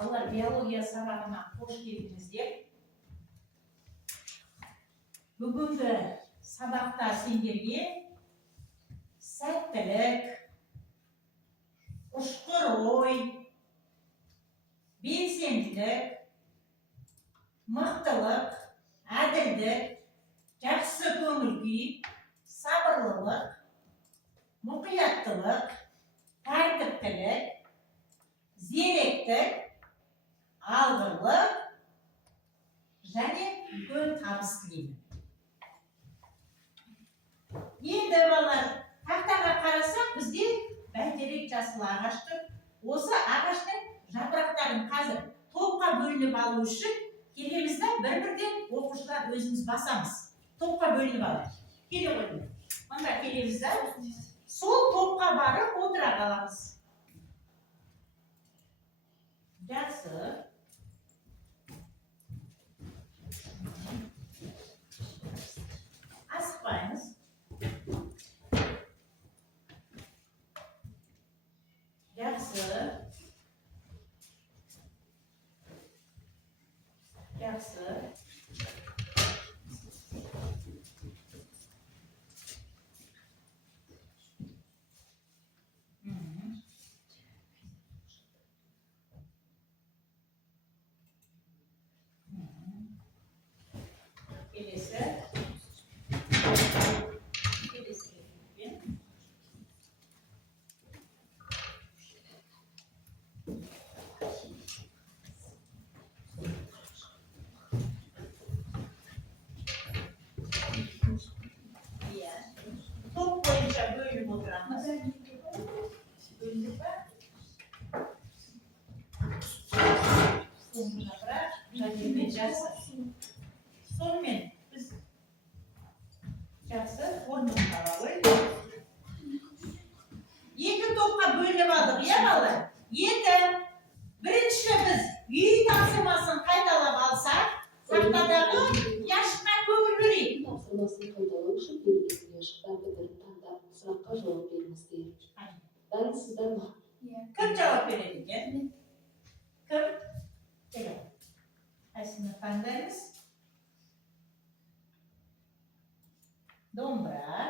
Балалар, биология сабағына қош келдіңіздер. Бүгінгі сабақта сендерге сәттілік, ұшқыр ой, белсенділік, мықтылық, әділдік, жақсы көңіл күй, сабырлылық, мұқияттылық, тәртіптілік, зеректік, алғырлық және үлкен табыс тілеймін. Енді балалар, тақтаға қарасақ, бізде бәйтерек жасыл ағаш тұр. Осы ағаштың жапырақтарын қазір топқа бөлініп алу үшін келеміз да бір-бірден оқушылар өзіміз басамыз. Топқа бөлініп алайық. Келе қойды. Мында келеміз да сол топқа барып отыра қаламыз. Жақсы. Асықпаймыз. Жақсы. Жақсы. Top boyunca bölünüp oturanlar. Bölünüp sonuna bırak. Sonымен biz жақсы орнымызға алайық. Екі топқа бөлініп алдық, иә балалар? Енді бірінші біз үй тапсырмасын қайталап алсақ, тақтадағы яшыққа көңіл бөлейік. Тапсырмасын қайталау үшін берілген яшықтарды бір таңдап сұраққа жауап беріңіздер. Дайынсыздар ма? Кім жауап береді екен? Кім? Келе. Қайсыны таңдаймыз? Домбыра.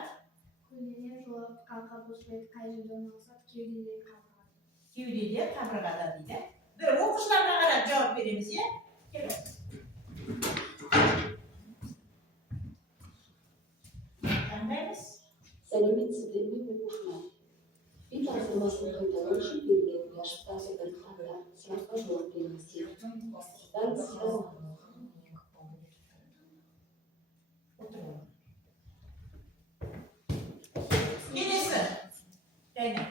Көлденең жолақ қалқа бұлшылайды қай жерден алсақ кеудеден қабырғада. Кеудеде қабырғада дейді. Бір оқушыларға қарап жауап береміз, е? Келе. Таңдаймыз. Сәлеметсіздер ме оқушылар? Үй тапсырмасын қайталау үшін берілген яшықтарды бір таңдап сұраққа жауап беріңіздер. Дайынсыздар ма? Келесі. Және.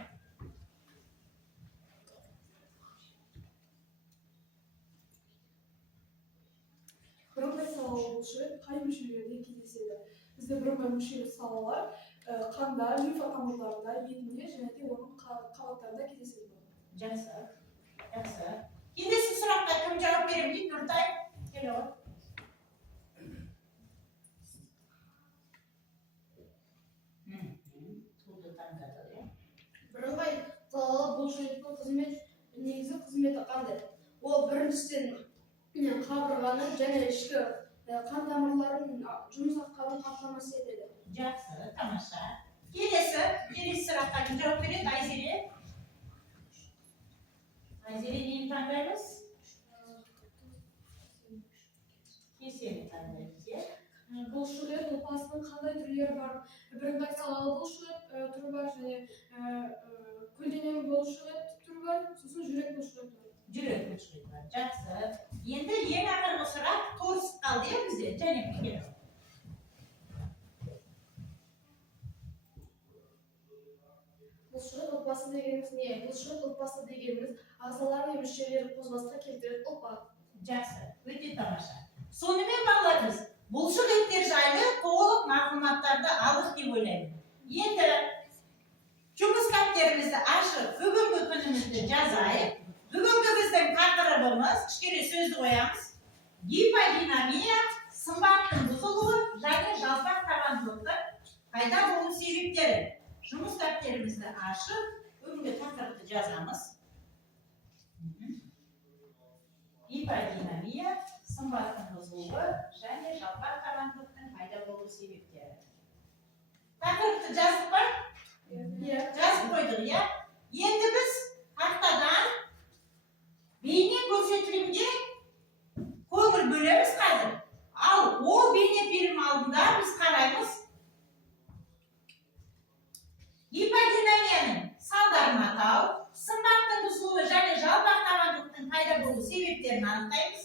Бірыңғай сала бұлшық қай мүшелерде кездеседі? Бізде бірыңғай мүшелер салалар қанда, лимфа тамырларында, етінде және де оның қабаттарында кездеседі. Жақсы. Жақсы. Келесі сұраққа кім жауап беремін дейді? Нұртай. Келе ғой. Туды таңдады, иә? Бірыңғай салалы бұлшықеттің негізгі қызметі қандай? Ол біріншіден қабырғаны және ішкі қан тамырларын жұмыс атқаруын қамтамасыз етеді. Жақсы, тамаша. Келесі сұраққа кім жауап береді? Айзере. Айзере нені таңдаймыз? Кесені таңдаймыз, иә? Бұлшықет ұлпасының қандай түрлері бар? Бірыңғай салалы бұлшықет түрі бар және көлденең бұлшықет түрі бар, сосын жүрек бұлшықет түрі. Жүрек бұлшықет бар. Жақсы. Енді ең ақырғы сұрақ торсып қалды, иә бізде? Және келе. Бұлшықет ұлпасы дегеніміз не? Бұлшықет ұлпасы дегеніміз ағзалар мен мүшелер қозғалысқа келтіретін ұлпа. Жақсы, өте тамаша. Сонымен балаларымыз, бұлшық еттер жайлы толық мағлұматтарды алдық деп ойлаймын. Енді жұмыс кітаптерімізді ашып, бүгінгі күнімізді жазайық. Бүгінгі біздің тақырыбымыз, кішкене сөзді қоямыз. Гиподинамия, сымбаттың бұзылуы және жалпақ табандылықтың пайда болу себептері. Жұмыс кітаптерімізді ашып, бүгінгі тақырыпты жазамыз. гиподинамия, сымбаттың бұзылуы және жалпақ табандылықтың пайда болу себептері. Тақырыпты жаздық па? Жазып қойдық, иә? Енді біз тақтадан бейне көрсетілімге көңіл бөлеміз қазір. Ал ол бейне фильм алдында біз қараймыз гиподинамияның салдарын атау, сымбаттың бұзылуы және жалпақ табандылықтың пайда болу себептерін анықтаймыз.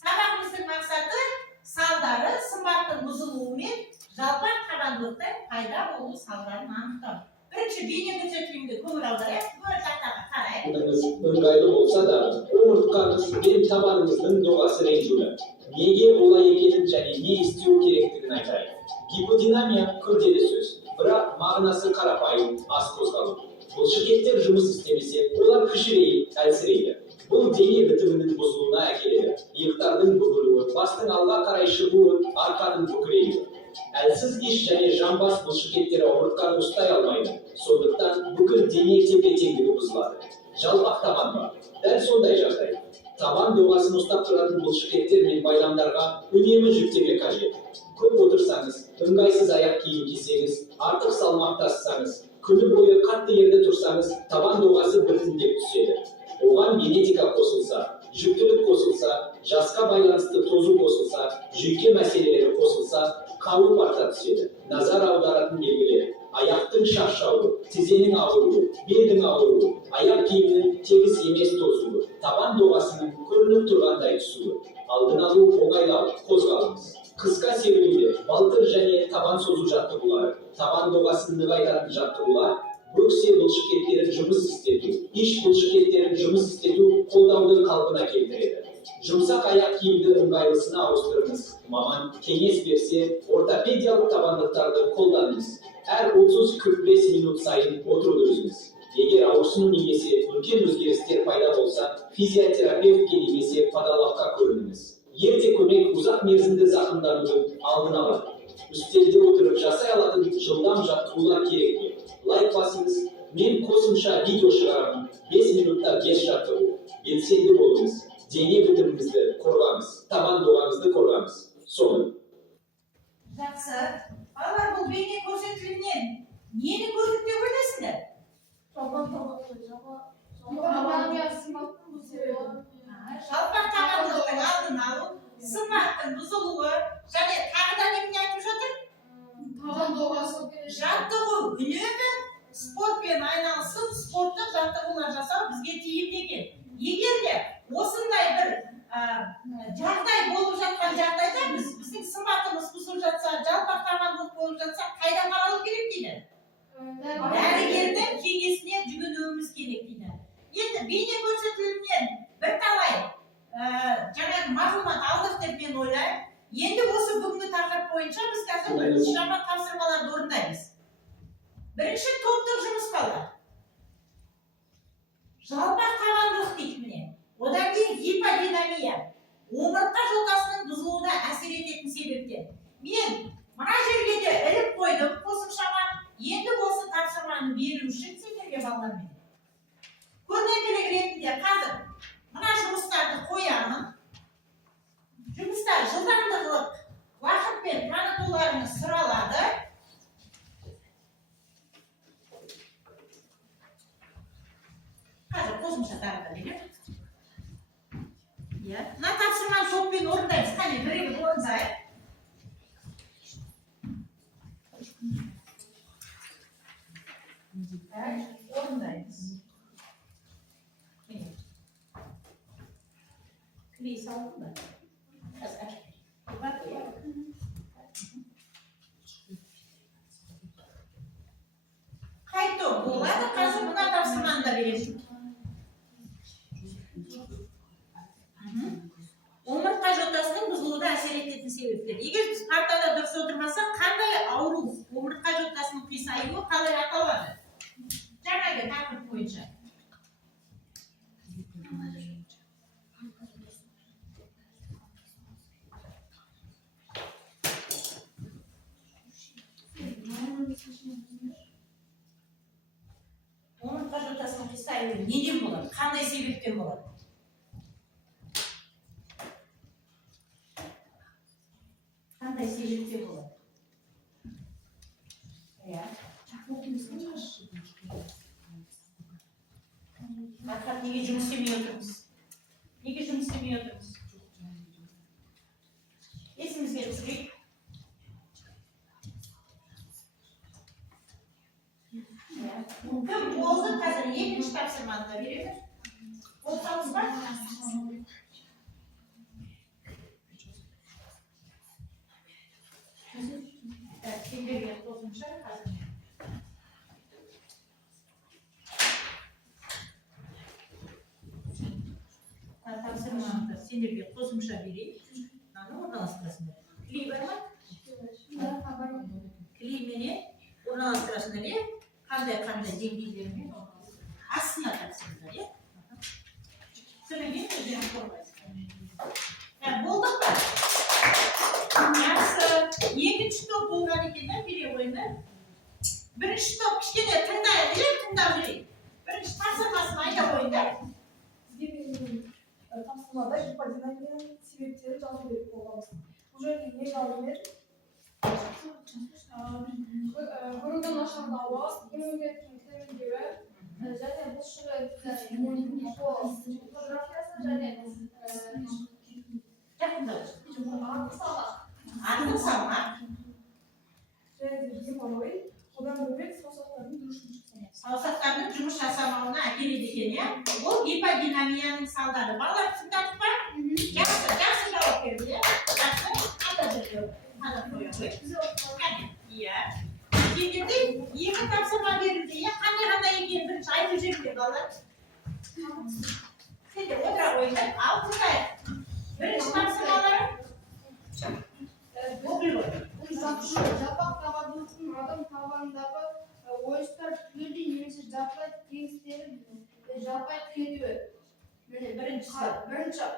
Сабағымыздың мақсаты салдары, сымбаттың бұзылуы мен жалпақ табандылықтың пайда болу салдарын анықтау. Бірінші бейне көрсетілімге көңіл аударайық, көңіл тақтаға қарайық. Бұныңыз ыңғайлы болса да, омыртқаңыз бен табаныңыздың доғасы ренжулі. Неге олай екенін және не істеу керектігін айтайын. Гиподинамия күрделі сөз, бірақ мағынасы қарапайым, аз қозғалу. Бұлшықеттер жұмыс істемесе, олар кішірейіп, әлсірейді. Бұл дене бітімінің бұзылуына әкеледі. Иықтардың бүгілуі, бастың алға қарай шығуы, арқаның бүкірейуі. Әлсіз еш және жамбас бұлшықеттері омыртқаны ұстай алмайды. Сондықтан бүкіл дене тепе-теңдігі бұзылады. Жалпақ табан бар. Дәл сондай жағдай. Табан доғасын ұстап тұратын бұлшықеттер мен байламдарға үнемі жүктеме қажет. Көп отырсаңыз, ыңғайсыз аяқ киім кисеңіз, артық салмақ тастасаңыз, күні бойы қатты жерде тұрсаңыз, табан доғасы біртіндеп түседі. Оған генетика қосылса, жүктілік қосылса, жасқа байланысты тозу қосылса, жүйке мәселелері қосылса, қауіп арта түседі. Назар аударатын белгілер: аяқтың шаршауы, тізенің ауруы, белдің ауруы, аяқ киімінің тегіс емес тозуы, табан доғасының көрініп тұрғандай түсуі. Алдын алу оңайлау, қозғалыңыз. Қысқа серуенде балтыр және табан созу жаттығулары, табан доғасын нығайтатын жаттығулар, бөксе бұлшықеттерін жұмыс істету, иш бұлшықеттерін жұмыс істету қолдауды қалпына келтіреді. Жұмсақ аяқ киімді ыңғайлысына ауыстырыңыз. Маман кеңес берсе, ортопедиялық табандықтарды қолданыңыз. Әр 30-45 минут сайын отыруды үзіңіз. Егер ауырсыну немесе үлкен өзгерістер пайда болса, физиотерапевтке немесе подолавқа көрініңіз. Ерте көмек ұзақ мерзімді зақымданудың алдын алады. Үстелде отырып жасай алатын жылдам жаттығулар керек. Лайк басыңыз, мен қосымша видео шығарамын. 5 минутта 5 жаттығу. Белсенді болыңыз. Дене бітіміңізді қорғаңыз. Табан доғаңызды қорғаңыз. Соңы. Жақсы. Балалар, бұл бейне көрсетілімнен нені көрдік деп ойлайсыңдар? Жалпақ табандылықтың алдын алу, сымбаттың бұзылуы және тағы да немен айтып жатыр? Жаттығу. Үнемі спортпен айналысып, спорттық жаттығулар жасау бізге тиімді екен. Егер де осындай бір жағдай болып жатқан жағдайда біздің сымбатымыз бұзылып жатса, жалпақ табандылық болып жатса, қайда қаралу керек дейді? Дәрігердің кеңесіне жүгінуіміз керек дейді. Енді бейне көрсетілімнен бірталай жаңағы мағлұмат алдық деп мен ойлаймын. Енді осы бүгінгі тақырып бойынша біз қазір біршама тапсырмаларды орындаймыз. Бірінші топтық жұмыс қалды. Жалпақ табандылық дейді міне. Одан кейін гиподинамия. Омыртқа жотасының бұзылуына әсер ететін себептер. Мен мына жерге де іліп қойдым қосымшама. Енді осы тапсырманы беру үшін сендерге балалармен көрнекілік ретінде қазір мына жұмыстарды қоямын. Жұмыстар жылдамдылық, уақыт пен таратуларыңыз сұралады. Қазір қосымша тарата беремін. Мына тапсырманы топпен орындаймыз. Қане, бірігіп орындайық. Орындаймыз. Клей салдым да. Қайту болады, қазір мына тапсырманы да бересің. Омыртқа жотасының бұзылуына әсер ететін себептер. Егер біз партада дұрыс отырмасақ, қандай ауру омыртқа жотасының қисаюы қалай аталады? Жаңағы тақырып бойынша. Омыртқа жотасының қисаюы неден болады? Қандай себептен болады? belirtse болады. Ya. Fakat niye жұмыс істемей отырмыз? Неге жұмыс істемей отырмыз? Есімізге түсірейік. Кім болды қазір екінші тапсырманы да береміз. Оқытамыз ба? Сендерге қосымша қазір. Тапсырманы сендерге қосымша берейік. Мынаны орналастырасыңдар. Клей бар ма? Клейменен орналастырасыңдар, иә? Қандай деңгейлермен астына тапсырыңдар, иә? Сөйлеген өздерің қорғайсыңдар. Болдық па? Жақсы. Екінші топ болған екен, бере қойыңдар. Бірінші топ кішкене тыңдайық, иә? Тыңдап жүрейік. Бірінші тапсырмасын айта қойыңдар. Сізге берген тапсырмада гиподинамияның себептері жазу керек болғанбыз. Бұл жерде ең алдымен көрудің нашарлауы, иммунитеттің төмендеуі және бұлшық фотографиясы және артық салмақ және геморрой, одан бөлек саусақтардың жұмыс жасамауына әкеледі екен, иә? Ол гиподинамияның салдары. Балалар түсіндіңіз ба? Жақсы жауап берді, иә? Жақсы, қайда жүрді? Қадап қоямыз. Иә. Сендерде екі тапсырма берілді, иә? Қандай екенін бірінші айтып жүріңдер, балалар. Сендер отыра қойыңдар, ал тыңдайық. Бірінші тапсырмалары оқи ғой. Жапақ табанының адам табанындағы ойыстар түгелдей немесе жаппай тегістері жаппай кетуі. Бірінші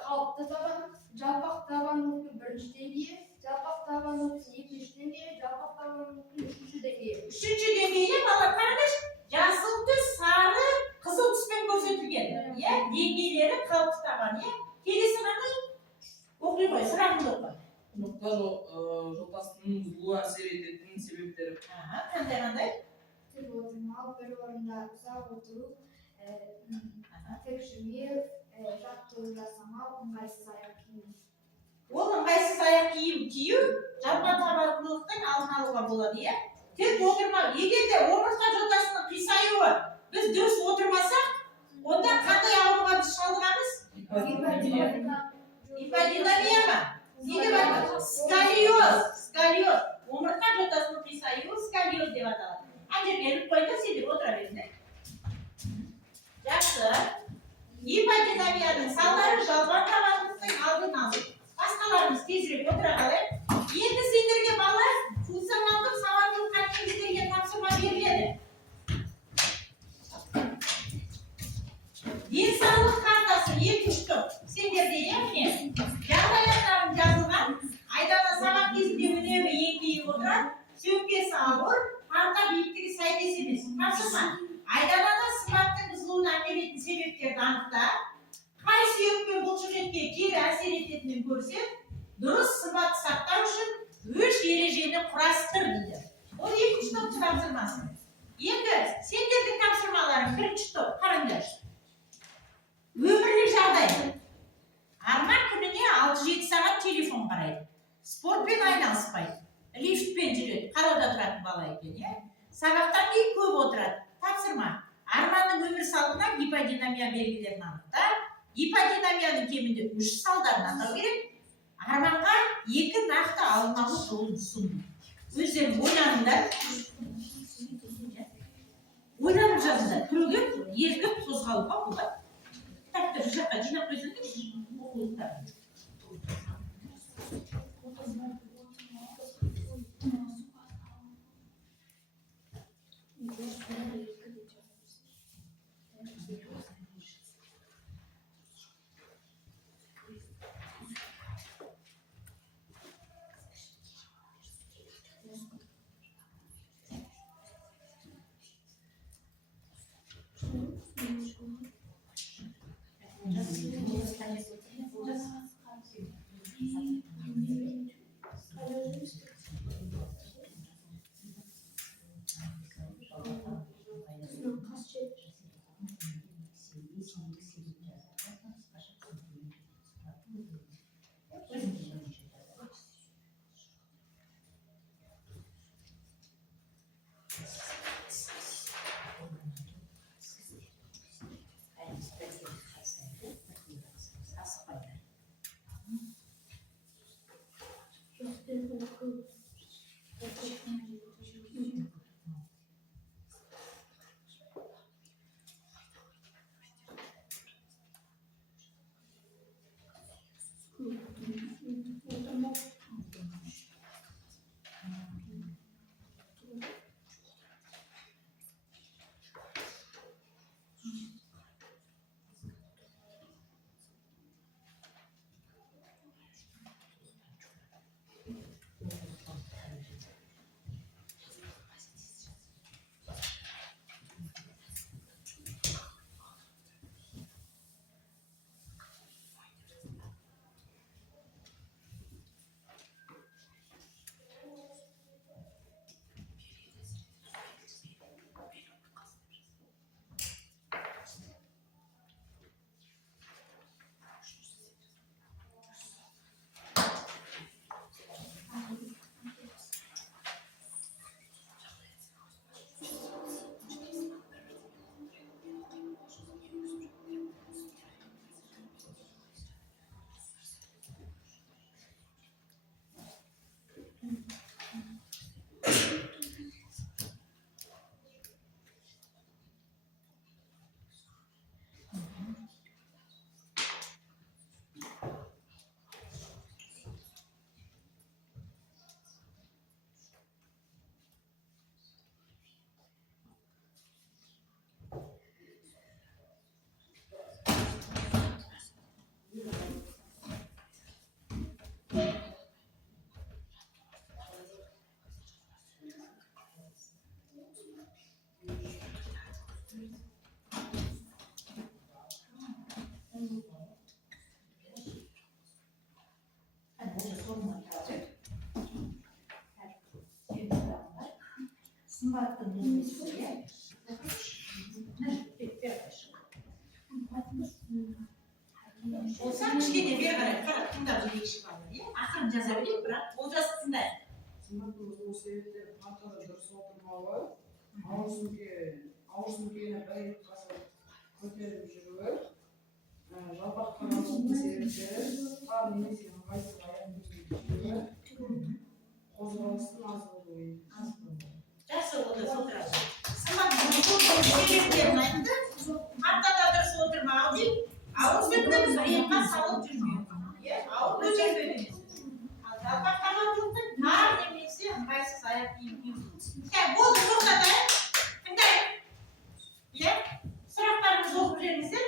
қалыпты табан, жапақ табанның бірінші деңгейі, жапақ табанның екінші деңгейі, жапақ табанның үшінші деңгейі. Үшінші деңгейі, балалар қараңызшы, жасыл түс, сары, қызыл түспен көрсетілген. Иә, деңгейлері қалыпты табан, иә? Келесі қандай? Оқи ғой, сұрағыңды оқы. Омыртқа жотасының бұзылуы әсер ететін себептері. Қандай? Мал бір орында ұзақ отыру, текшімеу, жаттығу жасамау, ыңғайсыз аяқ киім. Ол ыңғайсыз аяқ киім кию, жалған табандылықтың алдын алуға болады, иә? Тек отырмау. Егер де омыртқа жотасының қисаюы біз дұрыс отырмасақ, онда қандай ауруға біз шалдығамыз? Гиподинамия ма? Неге бар? Сколиоз. Омыртқа жотасының қисаюы сколиоз деп аталады. Ана жерге іліп қойды, сендер отыра беріңдер. Жақсы. Гиподинамияның салдары жалған табандылықтың алдын алу. Басқаларымыз тезірек отыра қалайық. Енді сендерге балалар функционалдық сауаттылыққа негізделген тапсырма беріледі. Денсаулық картасы екінші топ. Сендерде міне жағдаяттарың жазылған. Айдана сабақ кезінде үнемі еңкейіп отырады. Сөмкесі ауыр, қарта биіктігі сәйкес емес. Тапсырма. Айданада сымбаттың бұзылуына әкелетін себептерді анықта. Қай сүйек пен бұлшықетке кері әсер ететінін көрсет, дұрыс сымбатты сақтау үшін үш ережені құрастыр дейді. Ол екінші топ тапсырмасы. Енді сендердің тапсырмаларың бірінші топ. Қараңдар. Өмірлік жағдай. Арман күніне 6-7 сағат телефон қарайды. Спортпен айналыспайды. Лифтпен жүреді. Қалада тұратын бала екен, иә? Сабақтан кейін көп отырады. Тапсырма. Арманның өмір салтына гиподинамия белгілерін анықта. Гиподинамияның кемінде 3 салдарын атау керек. Арманға 2 нақты алдын алу жолын ұсынды. Өздерің ойланыңдар. Ойланып жазыңдар. Күрегер, еркін қозғалуға болады. Кітапты бір жаққа жинап қойсаңдаршы. Оқулықтар. Сымбаттың несі, иә? Болса, кішкене бері қарай, қара, тыңдап жүрейікші бала, иә? Ақырын жаза білейік, бірақ олжасты тыңдайық. Сымбаттың бұзылу себептері қалтада дұрыс отырмауы, ауыр сөмкені бір қасып көтеріп жүруі, жалпақ қағаздың себептері, тар немесе ыңғайсыз аяқ жүруі, қозғалыстың аз болуы. Жақсы, олжас отырады. Сымбаттың бұзылу себептерін айтты, қалтада дұрыс отырмау дейді, ауыр сөмкені иыққа салып жүрмеу. Ауыр көтермеу. Ал жалпақ қағаздың тар немесе ыңғайсыз аяқ киім кию. Болды, тоқтатайық. Тыңдайық. Иә? Сұрақтарыңызды оқып жіберіңіздер.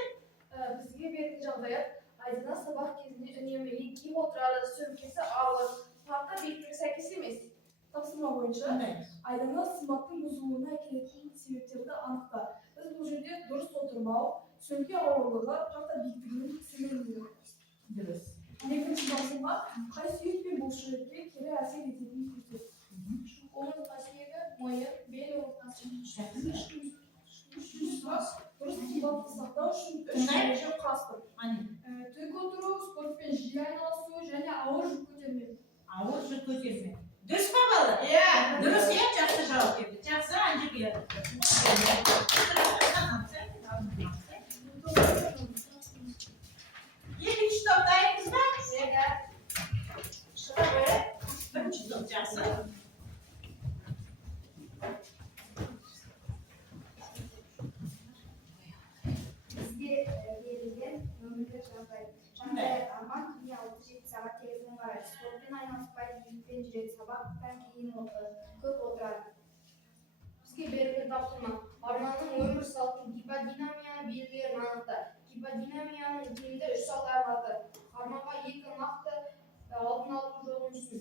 Бізге берген жағдаят Айдина сабақ кезінде үнемі еңкейіп отырады, сөмкесі ауыр, парта белгілері сәйкес емес. Тапсырма бойынша Айдана сымбаттың бұзылуына әкелетін себептерді анықта. Біз бұл жерде дұрыс отырмау, сөмке ауырлығы, парта биіктігінің себебін Дұрыс. екінші тапсырма қай сүйек пен бұлшықетке кері әсер ететінін көрсетеді. Омыртқа сүйегі, мойын, бел омыртқасы. Үшінші сұрақ дұрыс сымбатты сақтау үшін үш ереже қарастыр. Тік отыру, спортпен жиі айналысу және ауыр жүк көтермеу. Ауыр жүк көтермеу. Дұрыс па бала? Иә. Дұрыс, иә, жақсы жауап берді. Жақсы, Анжелика. Екінші топ дайынсыз ба? Шыға бері. Бірінші топ жақсы. Бізге берілген өмірлік жағдай. Арман күніне 6-7 сағат телефон қарайды. Спортпен айналыспайды, жүзбен жүреді, сабақтан кейін көп отырады. Бізге берілген тапсырма. Арманның өмір салтын гиподинамия белгілерін анықта. Гиподинамияның тиімді 3 салдарын атты. Арманға 2 нақты алдын алу жолын ұсын.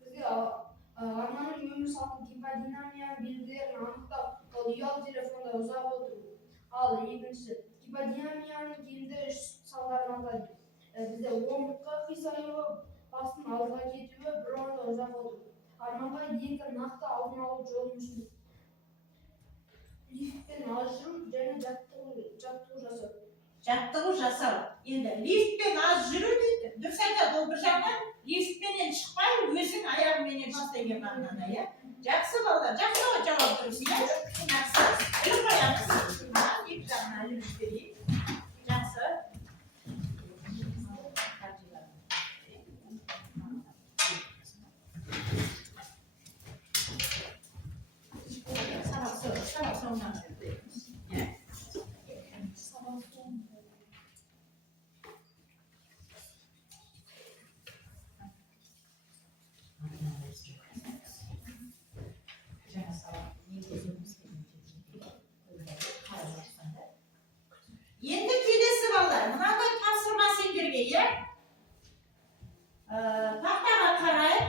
Бізге арманның өмір салтын гиподинамия белгілерін анықтау. Ол ұялы телефонда ұзақ отыру. Ал екінші гиподинамияның тиімді 3 салдарын атады. Бізде омыртқа қисаюы, бастың алдыға кетуі, бір орында ұзақ отыру. Арманға 2 нақты алдын алу жолын ұсын. Лифтпен аз жүру және жаттығу жасау. Жаттығу жасау. Енді лифтпен аз жүру дейді. Дұрыс айтады, ол бір жағынан лифтпенен шықпай, өзің аяғыңменен шық деген мағынада, иә? Жақсы балалар, жақсы жауап дұрыс, иә? Жақсы. Іліп қоямыз. Екі жағынан іліп жіберейік. Жақсы. Сабақ соңынан өтейміз. Енді келесі балалар, мынандай тапсырма сендерге, иә? Тақтаға қарайық.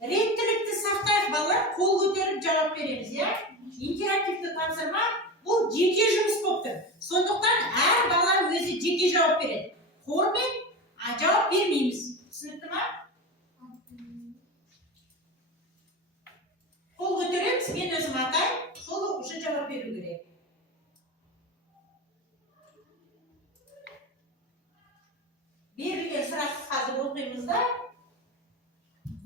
Реттілікті сақтайық балалар, қол көтеріп жауап береміз, иә? Интерактивті тапсырма, бұл жеке жұмыс болып тұр. Сондықтан әр бала өзі жеке жауап береді. Хормен жауап бермейміз. Түсінікті ма? Қол көтереміз, мен өзім атайын, сол үшін жауап беру керек. Берілген сұрақты қазір оқимыз да,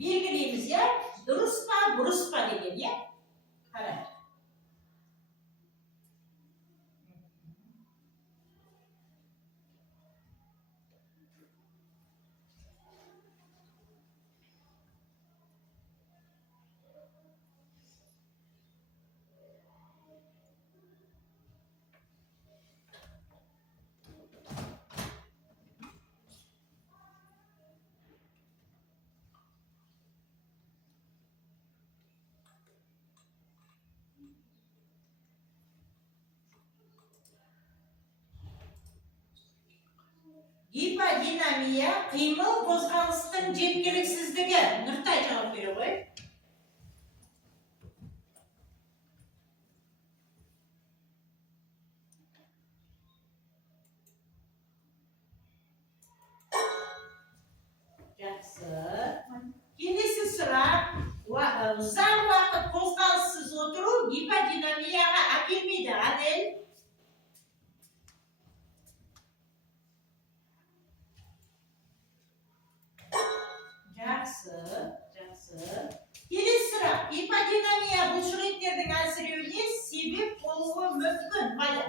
белгілейміз, иә? Дұрыс па, бұрыс па деген, иә? Қарайық. Гиподинамия, қимыл қозғалыстың жеткіліксіздігі. Нұртай жауап бере ғой. Жақсы. Келесі сұрақ. Ұзақ уақыт қозғалыссыз Жақсы. Келесі сұрақ. Гиподинамия бұлшықеттердің әлсіреуіне себеп болуы мүмкін. Валя.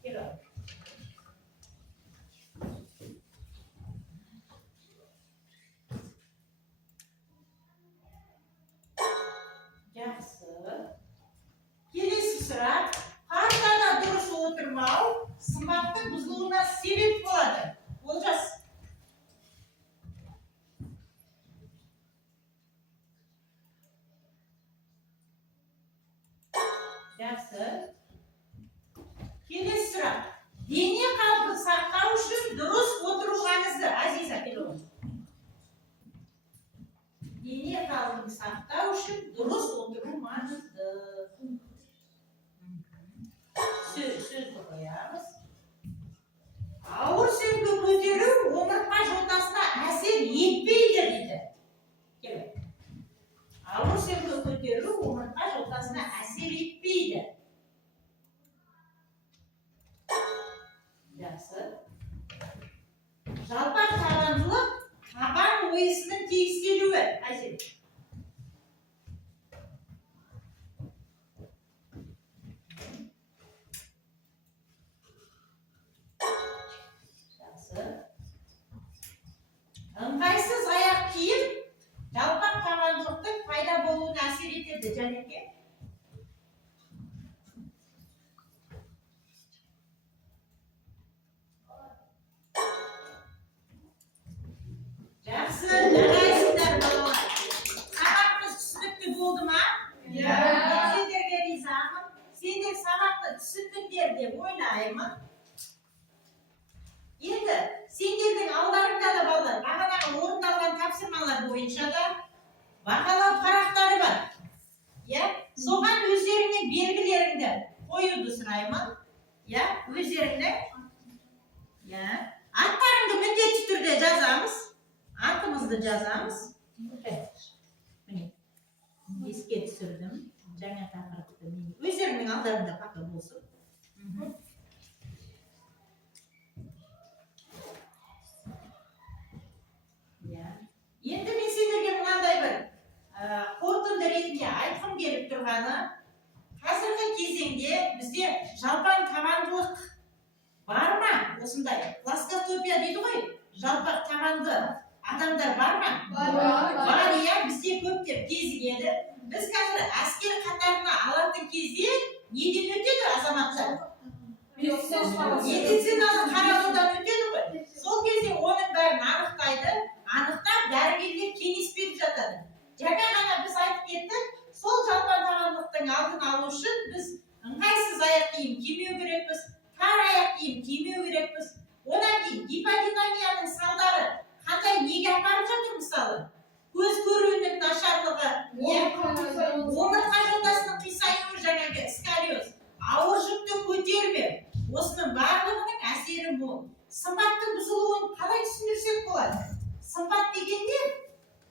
Кел. Жақсы. Келесі сұрақ. Партада дұрыс отырмау сымбаттың бұзылуына себеп болады. Олжас. Жақсы. Келесі сұрақ. Дене қалпын сақтау үшін дұрыс отыру маңызды. Азиза, кел оғыз. Дене қалпын сақтау үшін дұрыс отыру маңызды. Сөзді қоямыз. Ауыр сөмке көтеру омыртқа жотасына әсер етпейді дейді. Келе. Ауыр сөмке көтеру омыртқа жотасына әсер етпейді. Жақсы. Жалпақ табандылық табан ойысының тегістелуі. Әсер. Ыңғайсыз аяқ киім жалпақ табандылықтың пайда болуына әсер етеді. Жәнеке. Жақсы, жарайсыздар балалар. Сабақымыз түсінікті болды ма? Иә. Сендерге ризамын. Сендер сабақты түсіндіңдер деп ойлаймын. Енді сендердің алдарыңда да балалар, бағанағы орындалған тапсырмалар бойынша да бағалау парақтары бар. Я, соған өздеріңнің белгілеріңді қоюды сұраймын. Я, өздеріңнің. Я, аттарыңды міндетті түрде жазамыз. Атымызды жазамыз. Міне, еске түсірдім. Жаңа тақырыпты. Өздеріңнің алдарында пақы болсын. Енді мен сендерге мынандай бір қорытынды ретінде айтқым келіп тұрғаны, қазіргі кезеңде бізде жалпақ табандылық бар ма? Осындай плоскостопия дейді ғой, жалпақ табанды адамдар бар ма? Бар, иә, бізде көптеп кезігеді. Біз қазір әскер қатарына алатын кезде неден өтеді азаматтар? Медициналық қаралудан өтеді ғой. Сол кезде оның бәрін анықтап дәрігерлер кеңес беріп жатады. Жаңа ғана біз айтып кеттік, сол жалпақ табандылықтың алдын алу үшін біз ыңғайсыз аяқ киім кимеу керекпіз, тар аяқ киім кимеу керекпіз. Одан кейін гиподинамияның салдары қандай неге апарып жатыр мысалы? Көз көруінің нашарлығы, омыртқа жотасының қисаюы, жаңағы сколиоз, ауыр жүкті көтермеу. Осының барлығының әсері мол. Сымбаттың бұзылуын қалай түсіндірсек болады? Сымбат дегенде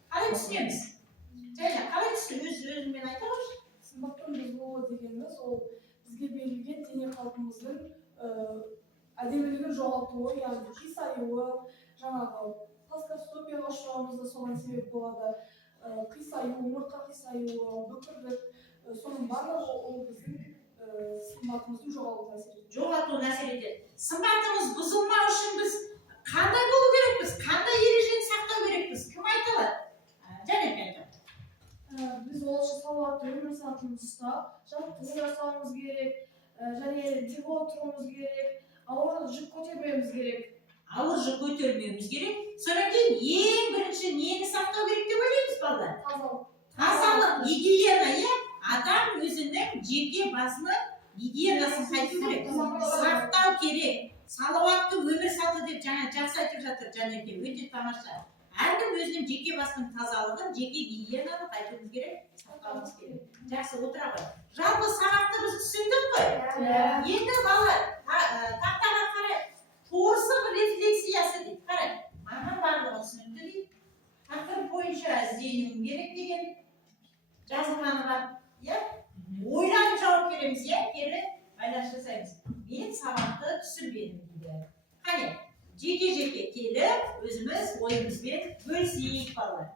қалай түсінеміз? Және қалай түсінеміз? Өзіңмен айта қойшы. Сымбаттың бұзылуы дегеніміз ол бізге берілген дене қалпымыздың әдемілігін жоғалтуы, яғни қисаюы, жаңағы плоскостопияға ұшырауымыз да соған себеп болады. Қисаю, омыртқа қисаюы, бүкірлік, соның барлығы ол біздің сымбатымыздың жоғалтуына әсер етеді. Сымбатымыз бұзылмау үшін біз қандай болу керекпіз? Қандай ережені сақтау керекпіз? Кім айта алады? Және айтады. Біз ол үшін салауатты өмір салтын ұстап, жаттығу жасауымыз керек, және диво тұруымыз керек, ауыр жүк көтермеуіміз керек. Ауыр жүк көтермеуіміз керек. Содан кейін ең бірінші нені сақтау керек деп ойлаймыз балалар? Тазалық, гигиена, иә? Адам өзінің жеке басының гигиенасын қайту керек, сақтау керек. Салауатты өмір салты деп жаңа жақсы айтып жатыр Жанерке, өте тамаша. Әркім өзінің жеке басының тазалығын, жеке гигиенаны қайтуымыз керек, сақтауымыз керек. Жақсы, отыра ғой. Жалпы сабақты біз түсіндік қой. Енді балалар, тақтаға қарай, торсық рефлексиясы дейді. Қарай, маған барлығы түсінікті дейді. Тақырып бойынша ізденуім керек деген жазылғаны бар. Ойланып жауап береміз, кері байланыс жасаймыз. Мен сабақты түсінбедім дейді. Қане, жеке келіп, өзіміз ойымызбен бөлісейік балалар.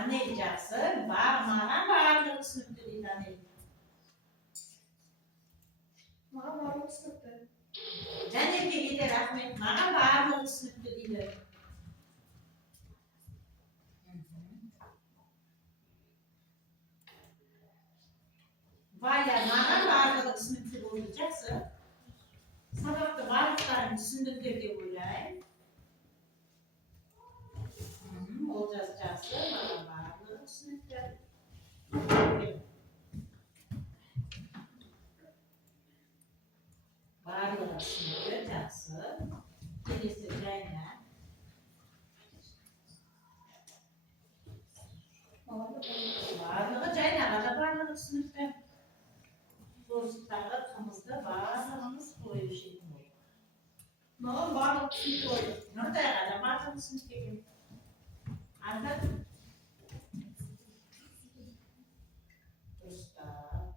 Anel жақсы, маған барлығы түсінікті дейді Анел. Маған барлығы түсінікті. Жанелге де рахмет, маған барлығы түсінікті дейді. Валя, маған барлығы түсінікті болды, жақсы. Сабақты барлықтарын түсіндіңдер деп ойлаймын. Олжас жақсы, маған барлығы түсінікті. Барлығы түсінікті, жақсы. Келесі Жайна. Барлығы Жайнаға да барлығы түсінікті. Торсықтағы қымызды барлығымыз қойып жейтін болды. Маған барлығы түсінікті болды. Нұртайға да барлығы түсінікті екен. Ардақ. Дұрыстап.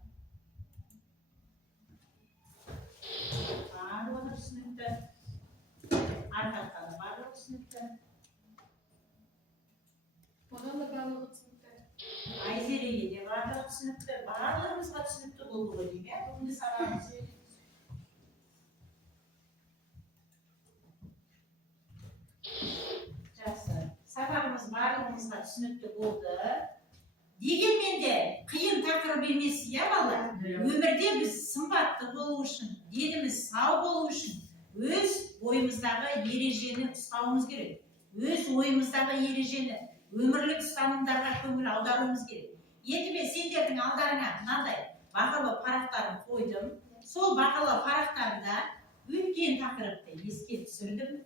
Барлығы түсінікті. Ардаққа да барлығы түсінікті. Маған да барлығы түсінікті. Айзереге де барлығы түсінікті. Барлығымызға түсінікті болды ғой деймін, иә? Бүгінгі сабағымыз. Жақсы. Сабағымыз барлығымызға түсінікті болды. Дегенмен де қиын тақырып емес, иә балалар? Өмірде біз сымбатты болу үшін, деніміз сау болу үшін өз бойымыздағы ережені ұстауымыз керек. Өз ойымыздағы ережені, өмірлік ұстанымдарға көңіл аударуымыз керек. Енді мен сендердің алдарыңа мынандай бағалы парақтарын қойдым. Сол бағалы парақтарында өткен тақырыпты еске түсірдім.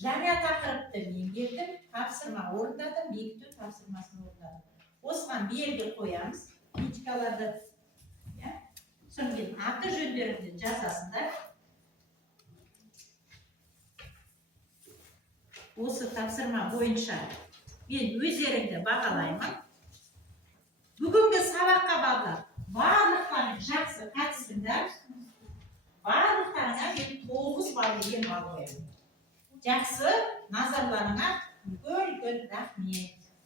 Жаңа тақырыпты меңгердім, тапсырма орындадым, бекіту тапсырмасын орындадым. Осыған белгі қоямыз, критикаларды. Содан кейін аты жөндеріңді жазасыңдар. Осы тапсырма бойынша мен өздеріңді бағалаймын. Бүгінгі сабаққа балалар барлықтарың жақсы қатыстыңдар. Барлықтарыңа мен 9 балл деген балл қоямын. Жақсы, назарларыңа үлкен рахмет.